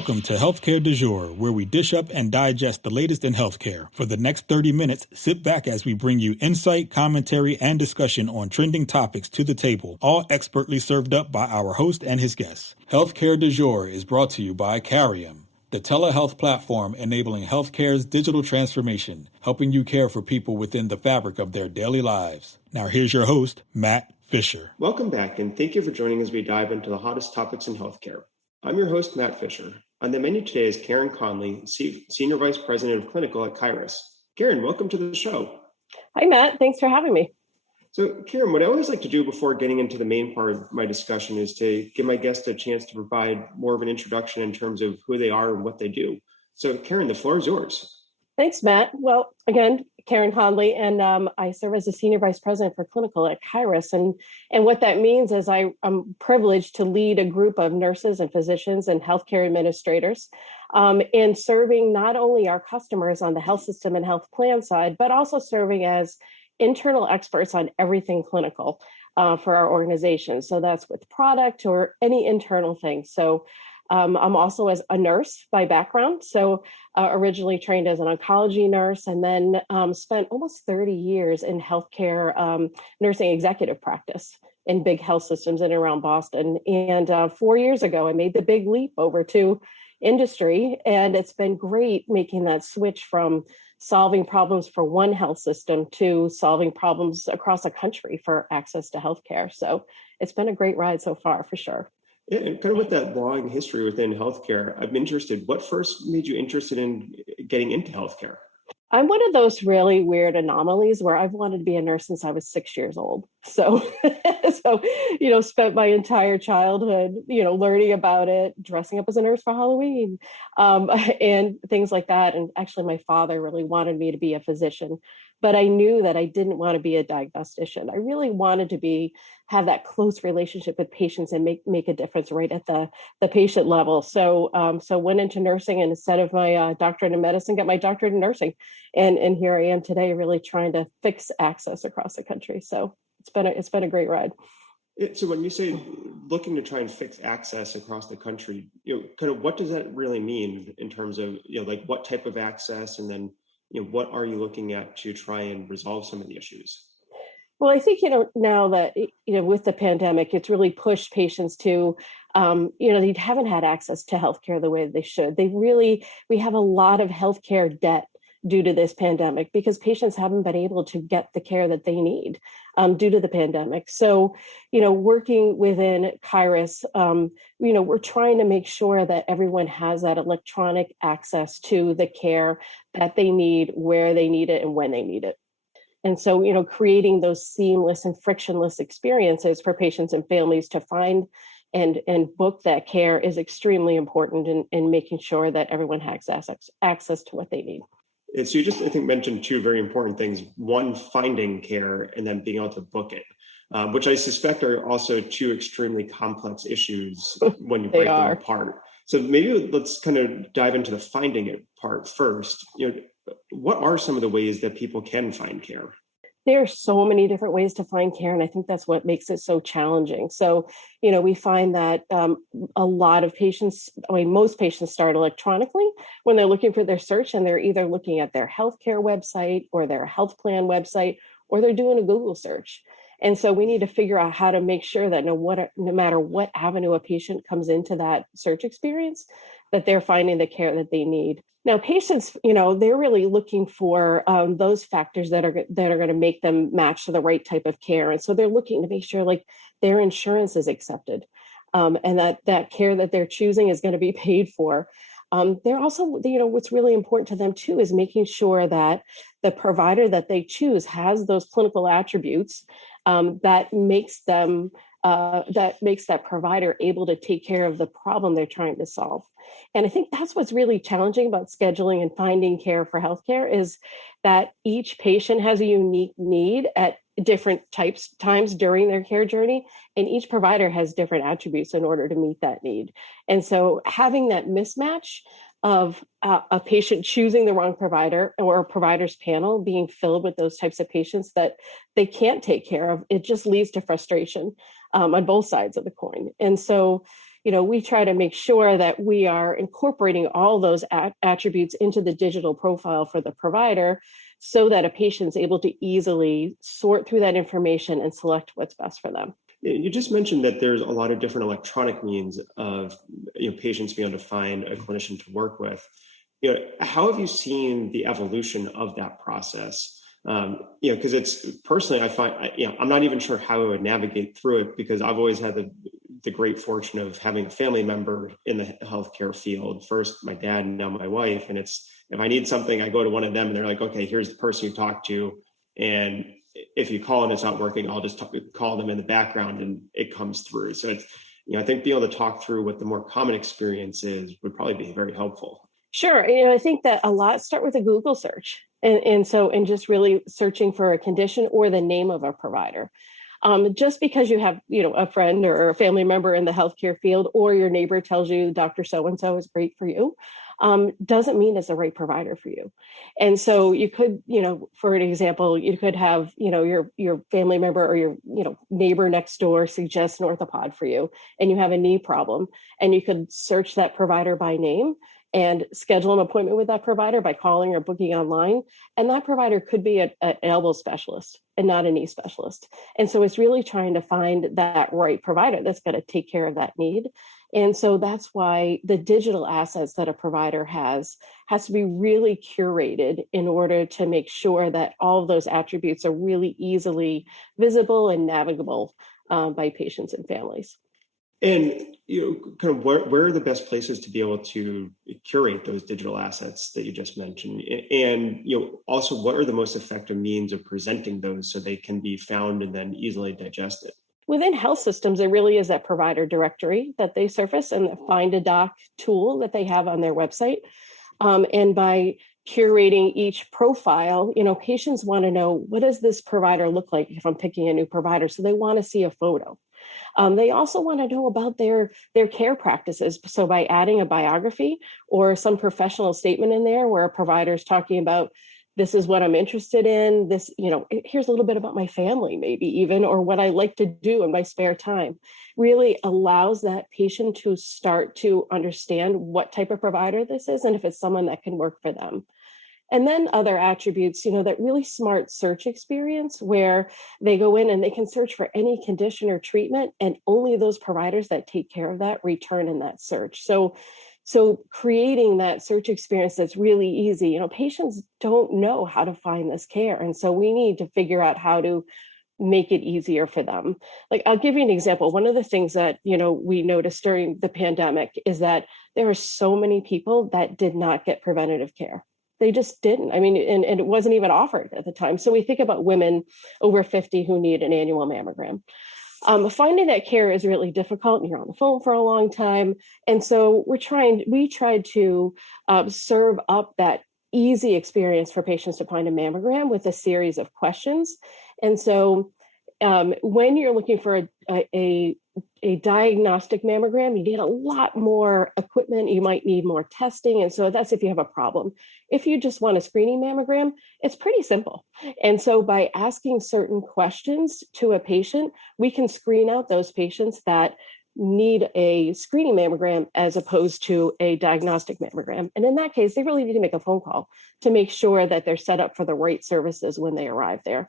Welcome to Healthcare du Jour, where we dish up and digest the latest in healthcare. For the next 30 minutes, sit back as we bring you insight, commentary, and discussion on trending topics to the table, all expertly served up by our host and his guests. Healthcare du Jour is brought to you by Kyruus, the telehealth platform enabling healthcare's digital transformation, helping you care for people within the fabric of their daily lives. Now here's your host, Matt Fisher. Welcome back, and thank you for joining as we dive into the hottest topics in healthcare. I'm your host, Matt Fisher. On the menu today is Karen Conley, Senior Vice President of Clinical at Kyruus. Karen, welcome to the show. Hi, Matt. Thanks for having me. So, Karen, what I always like to do before getting into the main part of my discussion is to give my guests a chance to provide more of an introduction in terms of who they are and what they do. So, Karen, the floor is yours. Thanks, Matt. Well, again, Karen Conley, and I serve as the Senior Vice President for Clinical at Kyruus. And what that means is I'm privileged to lead a group of nurses and physicians and healthcare administrators in serving not only our customers on the health system and health plan side, but also serving as internal experts on everything clinical for our organization. So that's with product or any internal thing. So I'm also as a nurse by background. So originally trained as an oncology nurse and then spent almost 30 years in healthcare nursing executive practice in big health systems in and around Boston. And 4 years ago, I made the big leap over to industry. And it's been great making that switch from solving problems for one health system to solving problems across the country for access to healthcare. So it's been a great ride so far, for sure. Yeah, and kind of with that long history within healthcare, I'm interested, what first made you interested in getting into healthcare? I'm one of those really weird anomalies where I've wanted to be a nurse since I was 6 years old. So, spent my entire childhood, learning about it, dressing up as a nurse for Halloween, and things like that. And actually, my father really wanted me to be a physician, but I knew that I didn't want to be a diagnostician. I really wanted to have that close relationship with patients and make a difference right at the patient level. So went into nursing, and instead of my doctorate in medicine, got my doctorate in nursing. And here I am today, really trying to fix access across the country. So it's been a great ride. So when you say looking to try and fix access across the country, kind of what does that really mean in terms of, like what type of access, and then, what are you looking at to try and resolve some of the issues? Well, I think, now that, with the pandemic, it's really pushed patients to, they haven't had access to healthcare the way they should. We have a lot of healthcare debt due to this pandemic because patients haven't been able to get the care that they need due to the pandemic. So, working within Kyruus, we're trying to make sure that everyone has that electronic access to the care that they need, where they need it, and when they need it. And so, creating those seamless and frictionless experiences for patients and families to find and book that care is extremely important in making sure that everyone has access to what they need. So you just, I think, mentioned two very important things. One, finding care, and then being able to book it, which I suspect are also two extremely complex issues when you break them apart. So maybe let's kind of dive into the finding it part first. What are some of the ways that people can find care? There are so many different ways to find care, and I think that's what makes it so challenging. So, we find that a lot of patients, most patients start electronically when they're looking for their search, and they're either looking at their healthcare website or their health plan website, or they're doing a Google search. And so we need to figure out how to make sure that no matter what avenue a patient comes into that search experience, that they're finding the care that they need. Now, patients, they're really looking for those factors that are going to make them match to the right type of care. And so they're looking to make sure like their insurance is accepted and that care that they're choosing is going to be paid for. They're also, what's really important to them too is making sure that the provider that they choose has those clinical attributes that makes that provider able to take care of the problem they're trying to solve. And I think that's what's really challenging about scheduling and finding care for healthcare is that each patient has a unique need at different times during their care journey, and each provider has different attributes in order to meet that need. And so having that mismatch of a patient choosing the wrong provider or a provider's panel being filled with those types of patients that they can't take care of, it just leads to frustration on both sides of the coin. And so, we try to make sure that we are incorporating all those attributes into the digital profile for the provider so that a patient's able to easily sort through that information and select what's best for them. You just mentioned that there's a lot of different electronic means of patients being able to find a clinician to work with. How have you seen the evolution of that process? Because it's personally, I find, I'm not even sure how I would navigate through it, because I've always had the great fortune of having a family member in the healthcare field. First, my dad, and now my wife. And it's, if I need something, I go to one of them and they're like, okay, here's the person you talk to. And if you call and it's not working, I'll just call them in the background and it comes through. So it's, I think being able to talk through what the more common experience is would probably be very helpful. Sure. I think that a lot start with a Google search. And just really searching for a condition or the name of a provider. Just because you have, a friend or a family member in the healthcare field, or your neighbor tells you Dr. So-and-so is great for you, doesn't mean it's the right provider for you. And so you could, for an example, you could have, your family member or your, neighbor next door suggest an orthopod for you, and you have a knee problem, and you could search that provider by name and schedule an appointment with that provider by calling or booking online. And that provider could be an elbow specialist and not a knee specialist. And so it's really trying to find that right provider that's going to take care of that need. And so that's why the digital assets that a provider has to be really curated in order to make sure that all of those attributes are really easily visible and navigable by patients and families. And kind of where are the best places to be able to curate those digital assets that you just mentioned? And also, what are the most effective means of presenting those so they can be found and then easily digested? Within health systems, there really is that provider directory that they surface and the Find a Doc tool that they have on their website. And by curating each profile, patients want to know, what does this provider look like if I'm picking a new provider? So they want to see a photo. They also want to know about their care practices. So by adding a biography or some professional statement in there where a provider is talking about, this is what I'm interested in, this, here's a little bit about my family, maybe even, or what I like to do in my spare time, really allows that patient to start to understand what type of provider this is and if it's someone that can work for them. And then other attributes, that really smart search experience where they go in and they can search for any condition or treatment, and only those providers that take care of that return in that search. So creating that search experience that's really easy. Patients don't know how to find this care. And so we need to figure out how to make it easier for them. Like, I'll give you an example. One of the things that, we noticed during the pandemic is that there are so many people that did not get preventative care. They just didn't. I mean, and it wasn't even offered at the time. So we think about women over 50 who need an annual mammogram. Finding that care is really difficult, and you're on the phone for a long time. And so we tried to serve up that easy experience for patients to find a mammogram with a series of questions. And so when you're looking for a diagnostic mammogram, you need a lot more equipment. You might need more testing. And so that's if you have a problem. If you just want a screening mammogram, it's pretty simple. And so by asking certain questions to a patient, we can screen out those patients that need a screening mammogram as opposed to a diagnostic mammogram. And in that case, they really need to make a phone call to make sure that they're set up for the right services when they arrive there.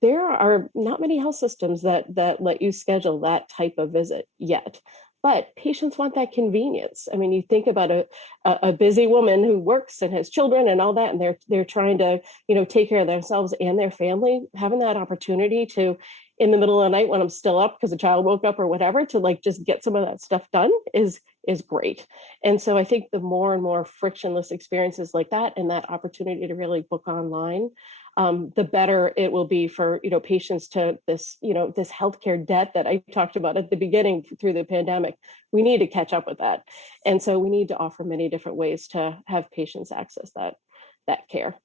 There are not many health systems that let you schedule that type of visit yet, but patients want that convenience. I mean, you think about a busy woman who works and has children and all that, and they're trying to, take care of themselves and their family. Having that opportunity to, in the middle of the night when I'm still up because a child woke up or whatever, to just get some of that stuff done is great. And so I think the more and more frictionless experiences like that, and that opportunity to really book online, the better it will be for patients to this healthcare debt that I talked about at the beginning through the pandemic. We need to catch up with that, and so we need to offer many different ways to have patients access that care.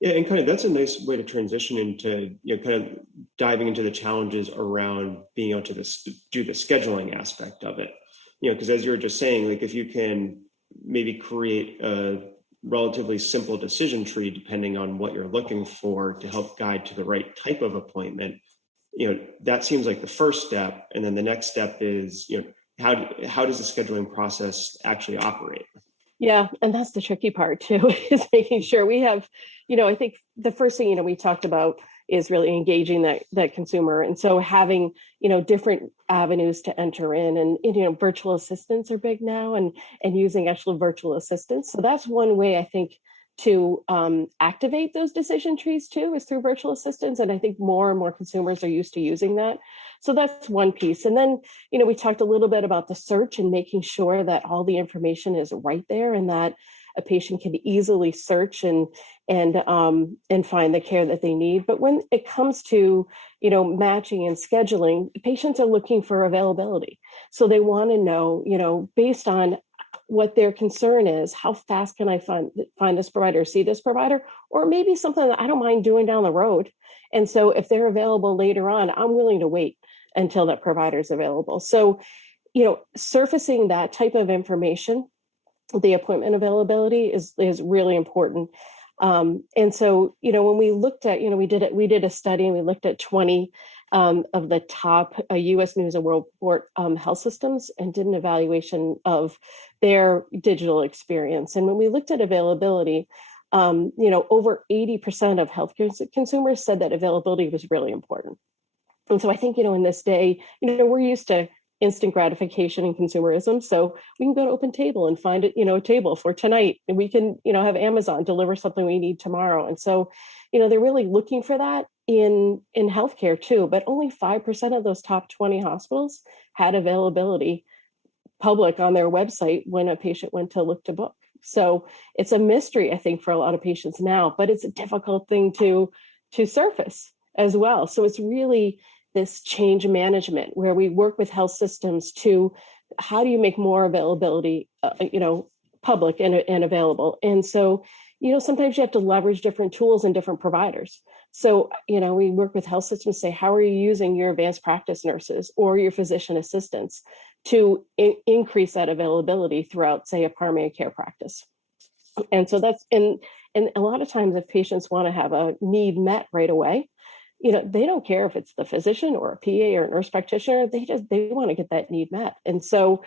Yeah, and kind of that's a nice way to transition into kind of diving into the challenges around being able to do the scheduling aspect of it. Because as you were just saying, like if you can maybe create a relatively simple decision tree depending on what you're looking for to help guide to the right type of appointment, that seems like the first step. And then the next step is, how does the scheduling process actually operate? Yeah, and that's the tricky part too, is making sure we have, I think the first thing, we talked about is really engaging that consumer. And so having, different avenues to enter in, and, virtual assistants are big now, and using actual virtual assistants. So that's one way I think to activate those decision trees too, is through virtual assistants. And I think more and more consumers are used to using that. So that's one piece. And then, we talked a little bit about the search and making sure that all the information is right there, and that a patient can easily search and find the care that they need. But when it comes to, matching and scheduling, patients are looking for availability. So they want to know, based on what their concern is, how fast can I find this provider, see this provider, or maybe something that I don't mind doing down the road. And so if they're available later on, I'm willing to wait until that provider is available. So, surfacing that type of information, the appointment availability is really important. And so, when we looked at, we did a study, and we looked at 20 of the top U.S. News and World Report health systems, and did an evaluation of their digital experience. And when we looked at availability, over 80% of healthcare consumers said that availability was really important. And so I think, in this day, we're used to instant gratification and consumerism. So we can go to Open Table and find it, a table for tonight, and we can, have Amazon deliver something we need tomorrow. And so, they're really looking for that in healthcare too, but only 5% of those top 20 hospitals had availability public on their website when a patient went to look to book. So it's a mystery, I think, for a lot of patients now, but it's a difficult thing to surface as well. So it's really this change management where we work with health systems to, how do you make more availability, public and available? And so, sometimes you have to leverage different tools and different providers. So, we work with health systems to say, how are you using your advanced practice nurses or your physician assistants to increase that availability throughout, say, a primary care practice? And so that's, and a lot of times if patients want to have a need met right away, they don't care if it's the physician or a PA or a nurse practitioner, they want to get that need met. And so,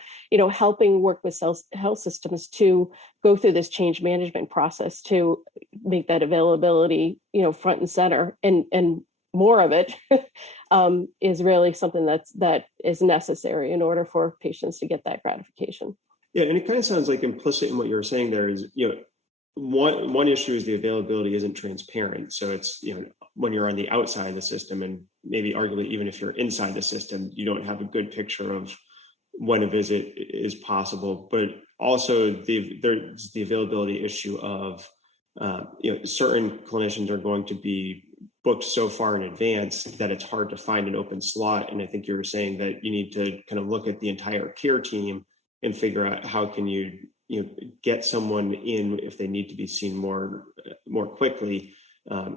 helping work with health systems to go through this change management process to make that availability, front and center, and more of it is really something that is necessary in order for patients to get that gratification. Yeah, and it kind of sounds like implicit in what you were saying there is, one issue is the availability isn't transparent. So it's, when you're on the outside of the system, and maybe arguably even if you're inside the system, you don't have a good picture of when a visit is possible. But also there's the availability issue of, certain clinicians are going to be booked so far in advance that it's hard to find an open slot. And I think you were saying that you need to kind of look at the entire care team and figure out how can you get someone in if they need to be seen more quickly,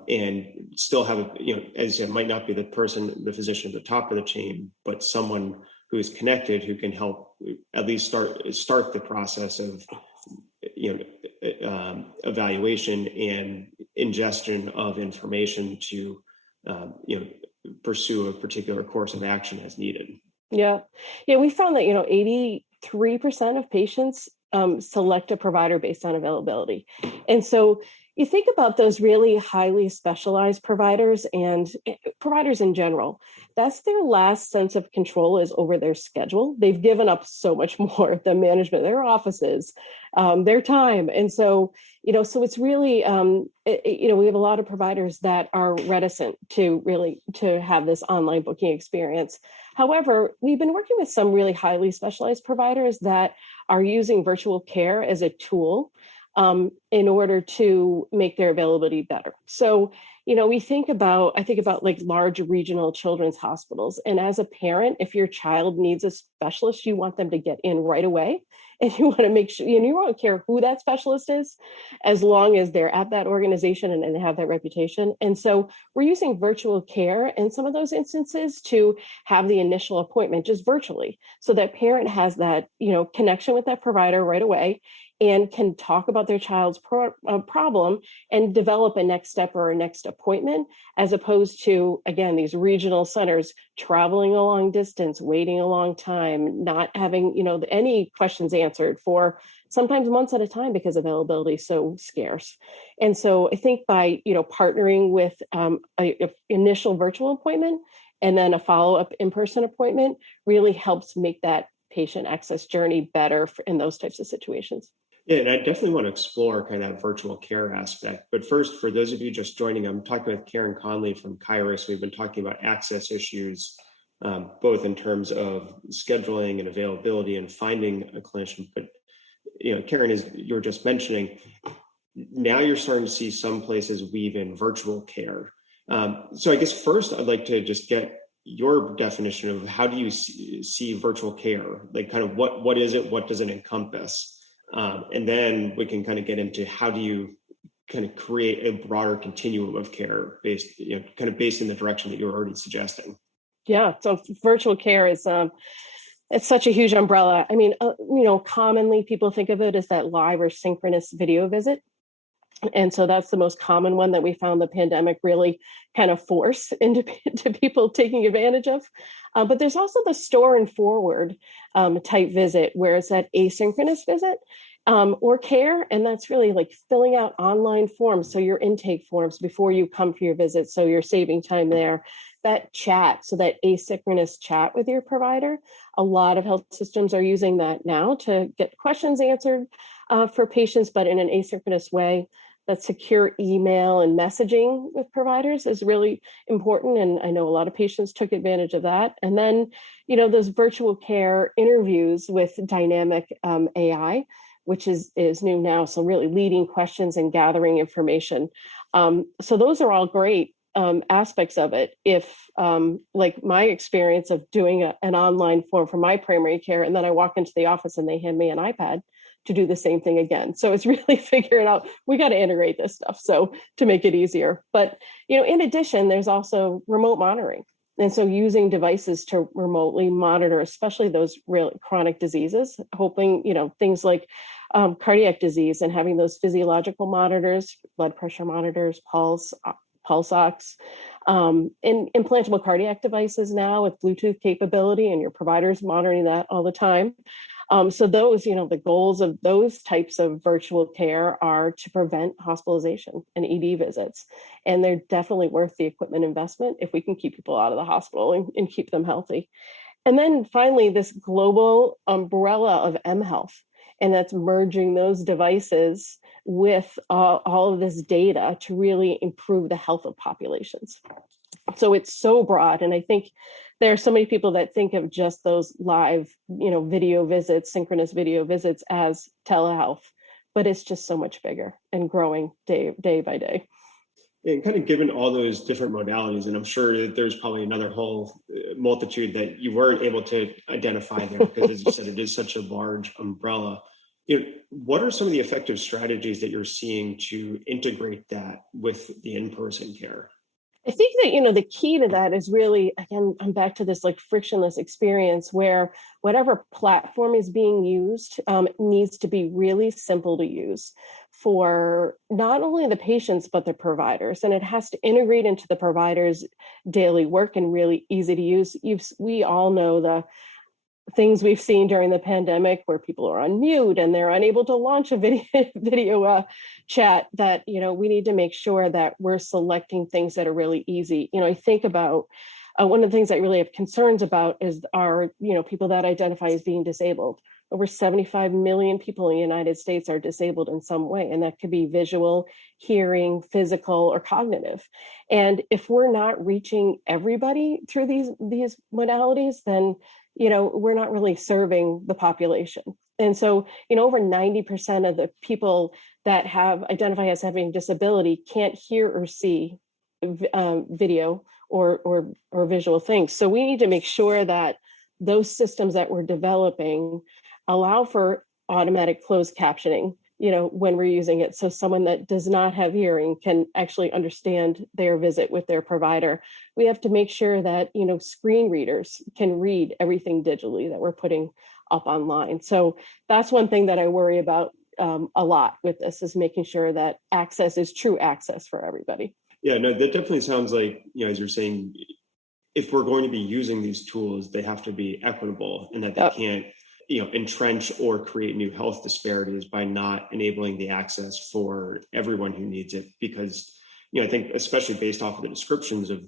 and still have, as you said, might not be the physician at the top of the chain, but someone who is connected, who can help at least start the process of, evaluation and ingestion of information to, pursue a particular course of action as needed. Yeah. We found that, 83% of patients select a provider based on availability. And so you think about those really highly specialized providers and providers in general, that's their last sense of control is over their schedule. They've given up so much more of the management, their offices, their time. And so, so it's really, we have a lot of providers that are reticent to have this online booking experience. However, we've been working with some really highly specialized providers that are using virtual care as a tool in order to make their availability better. So, I think about like large regional children's hospitals. And as a parent, if your child needs a specialist, you want them to get in right away. And you want to make sure, you don't care who that specialist is, as long as they're at that organization and they have that reputation. And so we're using virtual care in some of those instances to have the initial appointment just virtually. So that parent has that, connection with that provider right away. and can talk about their child's problem and develop a next step or a next appointment, as opposed to, again, these regional centers traveling a long distance, waiting a long time, not having, any questions answered for sometimes months at a time because availability is so scarce. And so I think by, partnering with an initial virtual appointment and then a follow-up in-person appointment really helps make that patient access journey better in those types of situations. Yeah, and I definitely want to explore kind of that virtual care aspect. But first, for those of you just joining, I'm talking with Karen Conley from Kyruus. We've been talking about access issues, both in terms of scheduling and availability and finding a clinician. But, Karen, as you were just mentioning, now you're starting to see some places weave in virtual care. So I guess first, I'd like to just get your definition of how do you see virtual care? Like kind of what is it? What does it encompass? And then we can kind of get into how do you kind of create a broader continuum of care based in the direction that you're already suggesting. Yeah, so virtual care is it's such a huge umbrella. I mean, commonly people think of it as that live or synchronous video visit. And so that's the most common one that we found the pandemic really kind of force into people taking advantage of. But there's also the store and forward type visit, where it's that asynchronous visit or care. And that's really like filling out online forms. So your intake forms before you come for your visit. So you're saving time there. That chat, so that asynchronous chat with your provider. A lot of health systems are using that now to get questions answered for patients, but in an asynchronous way. That secure email and messaging with providers is really important. And I know a lot of patients took advantage of that. And then, those virtual care interviews with dynamic AI, which is new now. So really leading questions and gathering information. So those are all great aspects of it. If like my experience of doing an online form for my primary care, and then I walk into the office and they hand me an iPad to do the same thing again. So it's really figuring out, we got to integrate this stuff so to make it easier. But, in addition, there's also remote monitoring. And so using devices to remotely monitor, especially those real chronic diseases, hoping, things like cardiac disease, and having those physiological monitors, blood pressure monitors, pulse ox, and implantable cardiac devices now with Bluetooth capability, and your provider's monitoring that all the time. So those, the goals of those types of virtual care are to prevent hospitalization and ED visits. And they're definitely worth the equipment investment if we can keep people out of the hospital and keep them healthy. And then finally, this global umbrella of mHealth, and that's merging those devices with all of this data to really improve the health of populations. So it's so broad. And I think there are so many people that think of just those live, video visits, synchronous video visits as telehealth, but it's just so much bigger and growing day by day. And kind of given all those different modalities, and I'm sure that there's probably another whole multitude that you weren't able to identify there, because as you said, it is such a large umbrella. What are some of the effective strategies that you're seeing to integrate that with the in-person care? I think that, the key to that is really, again, I'm back to this like frictionless experience where whatever platform is being used needs to be really simple to use for not only the patients, but the providers. And it has to integrate into the provider's daily work and really easy to use. We all know the things we've seen during the pandemic where people are on mute and they're unable to launch a video chat, that, we need to make sure that we're selecting things that are really easy. I think about one of the things I really have concerns about is our, people that identify as being disabled. Over 75 million people in the United States are disabled in some way, and that could be visual, hearing, physical, or cognitive. And if we're not reaching everybody through these modalities, then we're not really serving the population. And so, over 90% of the people that have identify as having disability can't hear or see video or visual things. So we need to make sure that those systems that we're developing allow for automatic closed captioning, when we're using it. So someone that does not have hearing can actually understand their visit with their provider. We have to make sure that, screen readers can read everything digitally that we're putting up online. So that's one thing that I worry about a lot with this, is making sure that access is true access for everybody. Yeah, no, that definitely sounds like, as you're saying, if we're going to be using these tools, they have to be equitable, and that they can't, entrench or create new health disparities by not enabling the access for everyone who needs it. Because, I think especially based off of the descriptions of,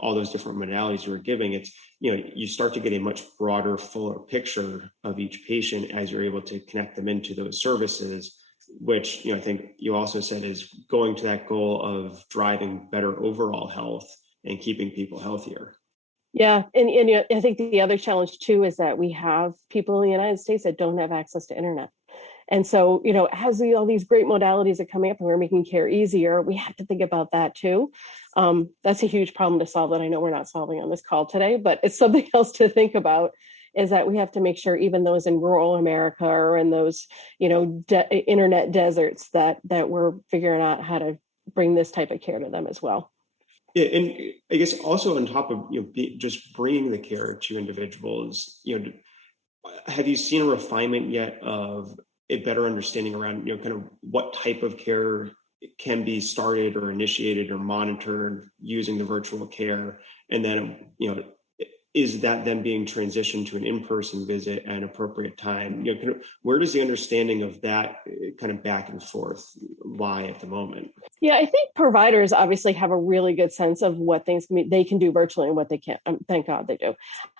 all those different modalities you were giving, it's, you start to get a much broader, fuller picture of each patient as you're able to connect them into those services, which, I think you also said is going to that goal of driving better overall health and keeping people healthier. Yeah. And I think the other challenge too is that we have people in the United States that don't have access to internet. And so, as all these great modalities are coming up and we're making care easier, we have to think about that too. That's a huge problem to solve that I know we're not solving on this call today, but it's something else to think about, is that we have to make sure even those in rural America or in those, internet deserts, that we're figuring out how to bring this type of care to them as well. Yeah, and I guess also on top of just bringing the care to individuals, have you seen a refinement yet of a better understanding around kind of what type of care can be started or initiated or monitored using the virtual care, and then is that then being transitioned to an in-person visit at an appropriate time? Kind of, where does the understanding of that kind of back and forth lie at the moment? Yeah, I think providers obviously have a really good sense of what things they can do virtually and what they can't. Thank God they do.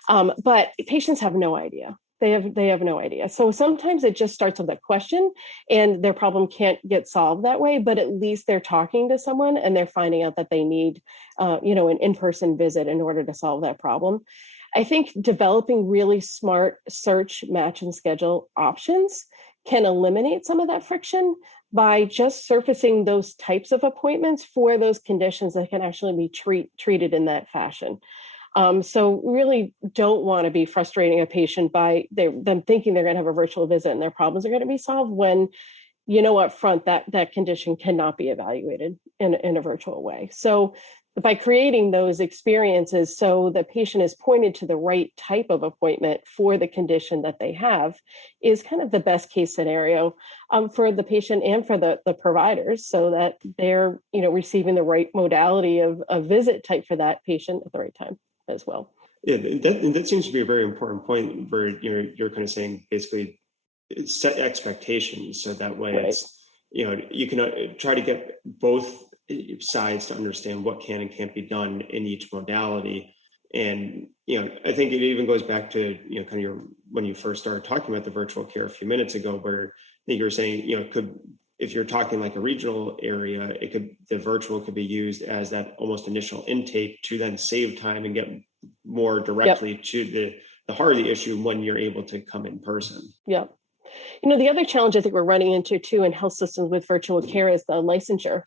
But patients have no idea. They have no idea. So sometimes it just starts with a question and their problem can't get solved that way, but at least they're talking to someone and they're finding out that they need, an in-person visit in order to solve that problem. I think developing really smart search, match, and schedule options can eliminate some of that friction by just surfacing those types of appointments for those conditions that can actually be treated in that fashion. So really don't want to be frustrating a patient by them thinking they're going to have a virtual visit and their problems are going to be solved when, up front that condition cannot be evaluated in a virtual way. So by creating those experiences so the patient is pointed to the right type of appointment for the condition that they have is kind of the best case scenario for the patient and for the providers, so that they're receiving the right modality of a visit type for that patient at the right time as well. Yeah, that seems to be a very important point where you're kind of saying basically set expectations, so that way right. It's you can try to get both sides to understand what can and can't be done in each modality. And I think it even goes back to kind of when you first started talking about the virtual care a few minutes ago, where I think you were saying if you're talking like a regional area, the virtual could be used as that almost initial intake to then save time and get more directly to the heart of the issue when you're able to come in person. Yeah. The other challenge I think we're running into too in health systems with virtual care is the licensure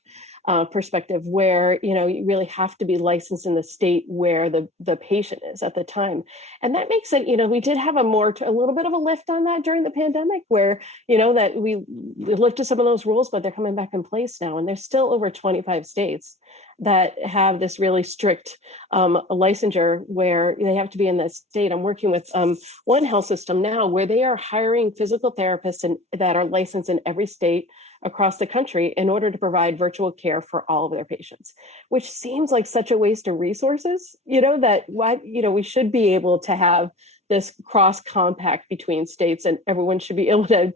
perspective, where you really have to be licensed in the state where the patient is at the time, and that makes it we did have a little bit of a lift on that during the pandemic, where that we lifted some of those rules, but they're coming back in place now, and there's still over 25 states that have this really strict licensure where they have to be in that state. I'm working with one health system now where they are hiring physical therapists that are licensed in every state across the country in order to provide virtual care for all of their patients, which seems like such a waste of resources, that we should be able to have this cross compact between states, and everyone should be able to,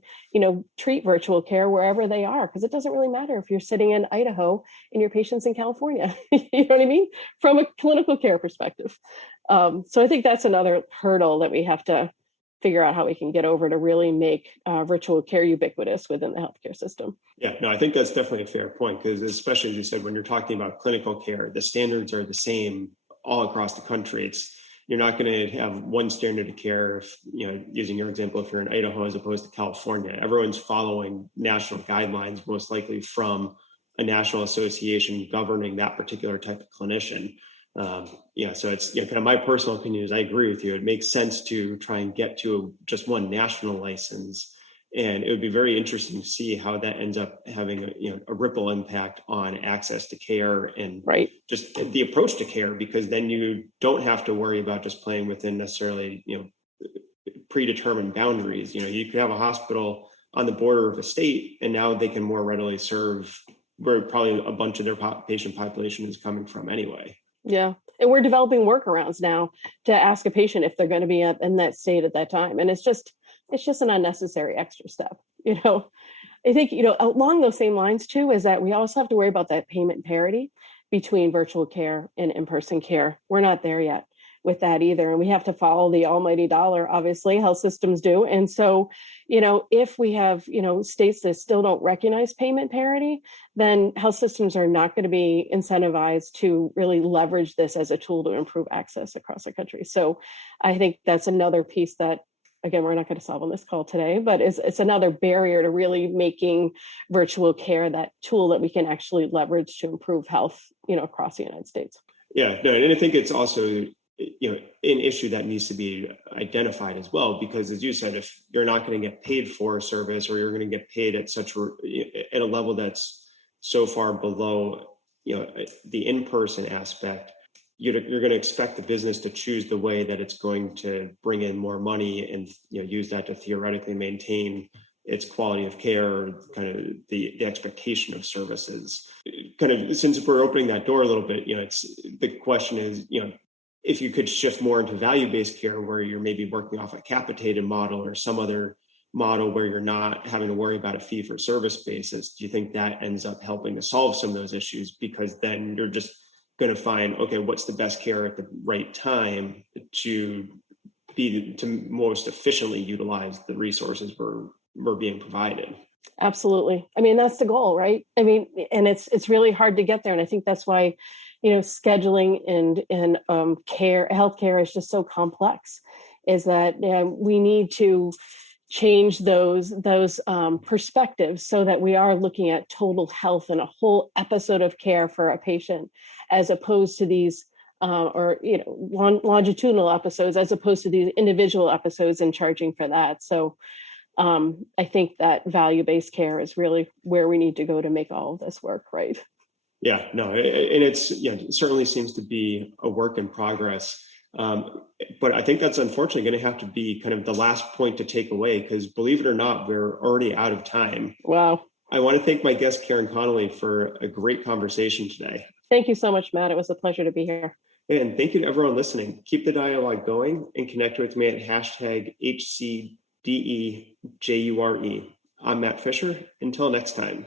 treat virtual care wherever they are, because it doesn't really matter if you're sitting in Idaho and your patient's in California, you know what I mean? From a clinical care perspective. So I think that's another hurdle that we have to figure out how we can get over to really make virtual care ubiquitous within the healthcare system. Yeah, no, I think that's definitely a fair point, because especially as you said, when you're talking about clinical care, the standards are the same all across the country. You're not going to have one standard of care if, using your example, if you're in Idaho as opposed to California. Everyone's following national guidelines, most likely from a national association governing that particular type of clinician. So it's kind of my personal opinion is I agree with you. It makes sense to try and get to just one national license, and it would be very interesting to see how that ends up having a ripple impact on access to care and right. just the approach to care, because then you don't have to worry about just playing within necessarily predetermined boundaries. You could have a hospital on the border of a state, and now they can more readily serve where probably a bunch of their patient population is coming from anyway. Yeah. And we're developing workarounds now to ask a patient if they're going to be in that state at that time. And it's just an unnecessary extra step. I think, along those same lines too, is that we also have to worry about that payment parity between virtual care and in-person care. We're not there yet with that either. And we have to follow the almighty dollar, obviously, health systems do. And so, if we have, states that still don't recognize payment parity, then health systems are not going to be incentivized to really leverage this as a tool to improve access across the country. So I think that's another piece that, again, we're not going to solve on this call today, but it's another barrier to really making virtual care that tool that we can actually leverage to improve health, across the United States. Yeah, no, and I think it's also an issue that needs to be identified as well, because as you said, if you're not going to get paid for a service, or you're going to get paid at a level that's so far below, the in-person aspect, you're going to expect the business to choose the way that it's going to bring in more money and use that to theoretically maintain its quality of care, kind of the expectation of services. Kind of, since we're opening that door a little bit, the question is, if you could shift more into value-based care, where you're maybe working off a capitated model or some other model where you're not having to worry about a fee-for-service basis, do you think that ends up helping to solve some of those issues? Because then you're just going to find, okay, what's the best care at the right time to most efficiently utilize the resources we're being provided. Absolutely. I mean, that's the goal, right? I mean, and it's really hard to get there. And I think that's why, scheduling and healthcare is just so complex, is that we need to change those perspectives so that we are looking at total health and a whole episode of care for a patient, as opposed to these longitudinal episodes, as opposed to these individual episodes and charging for that. So I think that value-based care is really where we need to go to make all of this work, right? Yeah, no, and it certainly seems to be a work in progress. But I think that's unfortunately going to have to be kind of the last point to take away, because believe it or not, we're already out of time. Wow. I want to thank my guest, Karen Conley, for a great conversation today. Thank you so much, Matt. It was a pleasure to be here. And thank you to everyone listening. Keep the dialogue going and connect with me at #HCDEJURE. I'm Matt Fisher. Until next time.